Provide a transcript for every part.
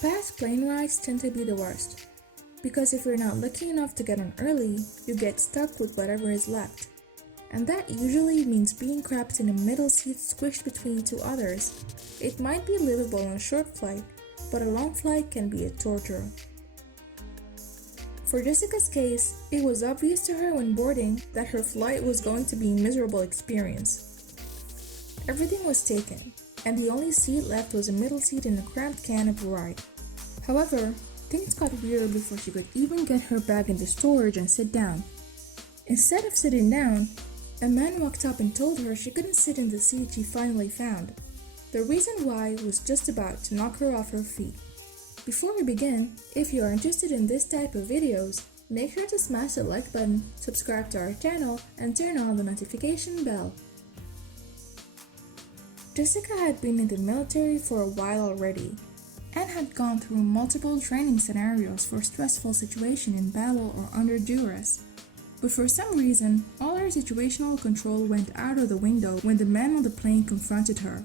Past plane rides tend to be the worst, because if you're not lucky enough to get on early, you get stuck with whatever is left. And that usually means being cramped in a middle seat squished between two others. It might be livable on a short flight, but a long flight can be a torture. For Jessica's case, it was obvious to her when boarding that her flight was going to be a miserable experience. Everything was taken, and the only seat left was a middle seat in a cramped can of a ride. However, things got weird before she could even get her bag into storage and sit down. Instead of sitting down, a man walked up and told her she couldn't sit in the seat she finally found. The reason why was just about to knock her off her feet. Before we begin, if you are interested in this type of videos, make sure to smash the like button, subscribe to our channel, and turn on the notification bell. Jessica had been in the military for a while already, and had gone through multiple training scenarios for stressful situations in battle or under duress. But for some reason, all her situational control went out of the window when the man on the plane confronted her.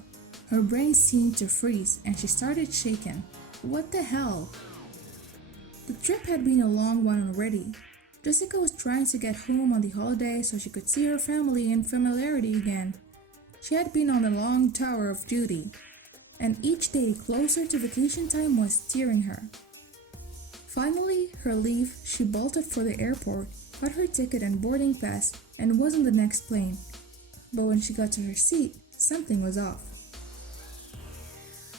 Her brain seemed to freeze and she started shaking. What the hell? The trip had been a long one already. Jessica was trying to get home on the holiday so she could see her family and familiarity again. She had been on a long tour of duty, and each day closer to vacation time was steering her. Finally, her leave, she bolted for the airport, got her ticket and boarding pass, and was on the next plane. But when she got to her seat, something was off.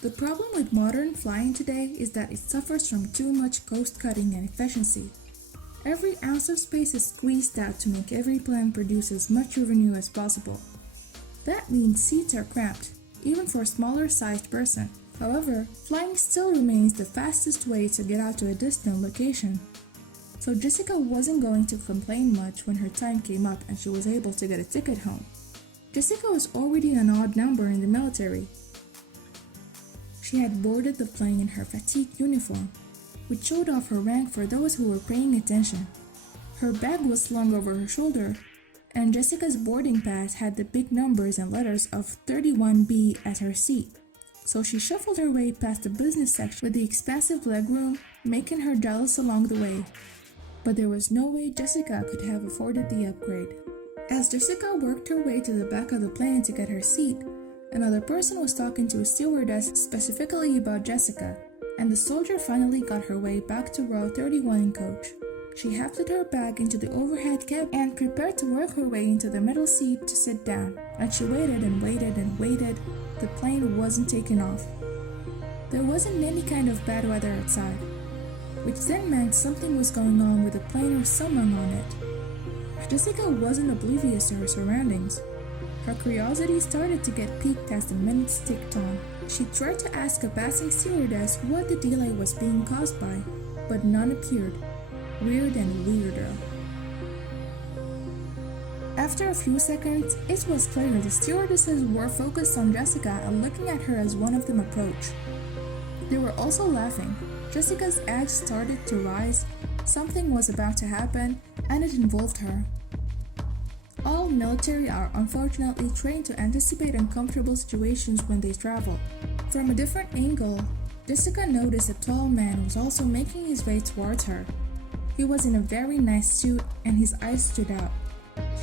The problem with modern flying today is that it suffers from too much cost cutting and efficiency. Every ounce of space is squeezed out to make every plane produce as much revenue as possible. That means seats are cramped, even for a smaller sized person. However, flying still remains the fastest way to get out to a distant location. So Jessica wasn't going to complain much when her time came up and she was able to get a ticket home. Jessica was already an odd number in the military. She had boarded the plane in her fatigue uniform, which showed off her rank for those who were paying attention. Her bag was slung over her shoulder, and Jessica's boarding pass had the big numbers and letters of 31B at her seat. So she shuffled her way past the business section with the expansive legroom, making her jealous along the way. But there was no way Jessica could have afforded the upgrade. As Jessica worked her way to the back of the plane to get her seat, another person was talking to a stewardess specifically about Jessica, and the soldier finally got her way back to row 31 in coach. She hefted her bag into the overhead cab and prepared to work her way into the middle seat to sit down. And she waited and waited and waited. The plane wasn't taking off. There wasn't any kind of bad weather outside, which then meant something was going on with the plane or someone on it. Jessica wasn't oblivious to her surroundings. Her curiosity started to get piqued as the minutes ticked on. She tried to ask a passing stewardess what the delay was being caused by, but none appeared. Weird and weirder. After a few seconds, it was clear the stewardesses were focused on Jessica and looking at her as one of them approached. They were also laughing. Jessica's edge started to rise. Something was about to happen, and it involved her. All military are unfortunately trained to anticipate uncomfortable situations when they travel. From a different angle, Jessica noticed a tall man was also making his way towards her. He was in a very nice suit and his eyes stood out.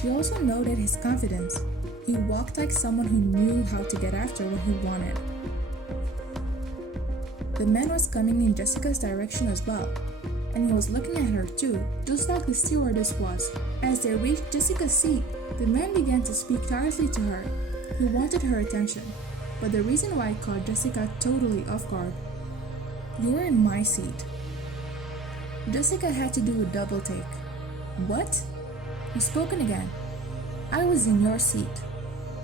She also noted his confidence. He walked like someone who knew how to get after what he wanted. The man was coming in Jessica's direction as well, and he was looking at her too, just like the stewardess was. As they reached Jessica's seat, the man began to speak tirelessly to her. He wanted her attention, but the reason why caught Jessica totally off guard. "You're in my seat." Jessica had to do a double take. "What?" He spoken again. "I was in your seat,"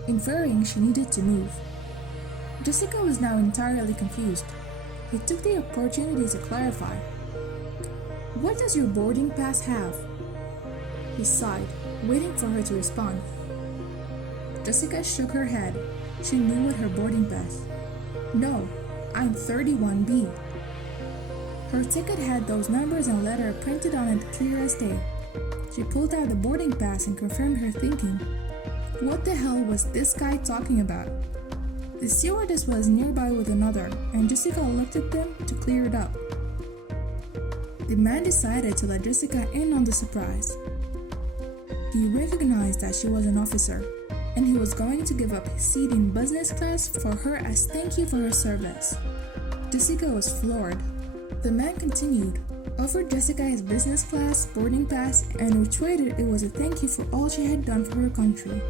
inferring she needed to move. Jessica was now entirely confused. He took the opportunity to clarify. "What does your boarding pass have?" He sighed, waiting for her to respond. Jessica shook her head. She knew what her boarding pass. "No, I'm 31B." Her ticket had those numbers and letter printed on it clear as day. She pulled out the boarding pass and confirmed her thinking. What the hell was this guy talking about? The stewardess was nearby with another, and Jessica looked at them to clear it up. The man decided to let Jessica in on the surprise. He recognized that she was an officer, and he was going to give up his seat in business class for her as thank you for her service. Jessica was floored. The man continued, offered Jessica his business class boarding pass, and reiterated it was a thank you for all she had done for her country.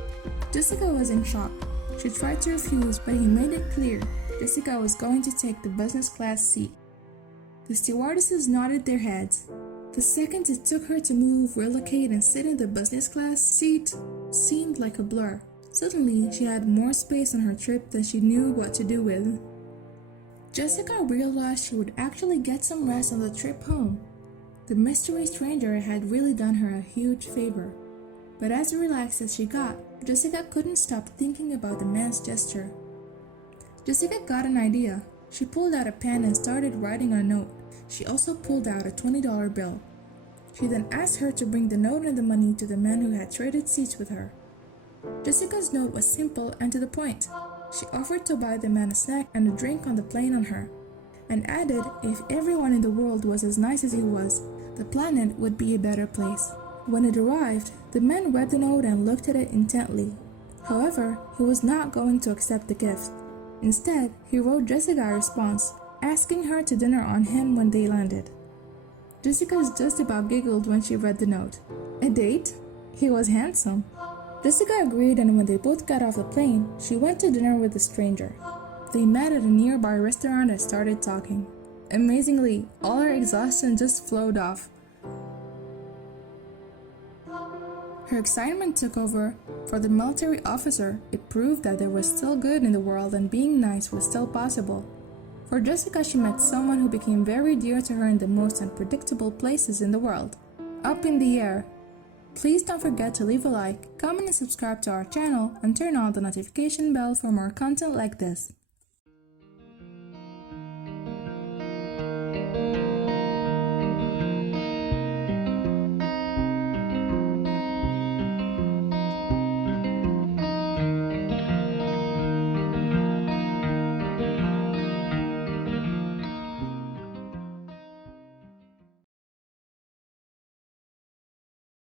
Jessica was in shock. She tried to refuse, but he made it clear Jessica was going to take the business class seat. The stewardesses nodded their heads. The second it took her to move, relocate, and sit in the business class seat seemed like a blur. Suddenly, she had more space on her trip than she knew what to do with. Jessica realized she would actually get some rest on the trip home. The mystery stranger had really done her a huge favor. But as relaxed as she got, Jessica couldn't stop thinking about the man's gesture. Jessica got an idea. She pulled out a pen and started writing a note. She also pulled out a $20 bill. She then asked her to bring the note and the money to the man who had traded seats with her. Jessica's note was simple and to the point. She offered to buy the man a snack and a drink on the plane on her, and added if everyone in the world was as nice as he was, the planet would be a better place. When it arrived, the man read the note and looked at it intently. However, he was not going to accept the gift. Instead, he wrote Jessica a response, asking her to dinner on him when they landed. Jessica just about giggled when she read the note. A date? He was handsome. Jessica agreed, and when they both got off the plane, she went to dinner with the stranger. They met at a nearby restaurant and started talking. Amazingly, all her exhaustion just flowed off. Her excitement took over. For the military officer, it proved that there was still good in the world and being nice was still possible. For Jessica, she met someone who became very dear to her in the most unpredictable places in the world. Up in the air. Please don't forget to leave a like, comment and subscribe to our channel, and turn on the notification bell for more content like this.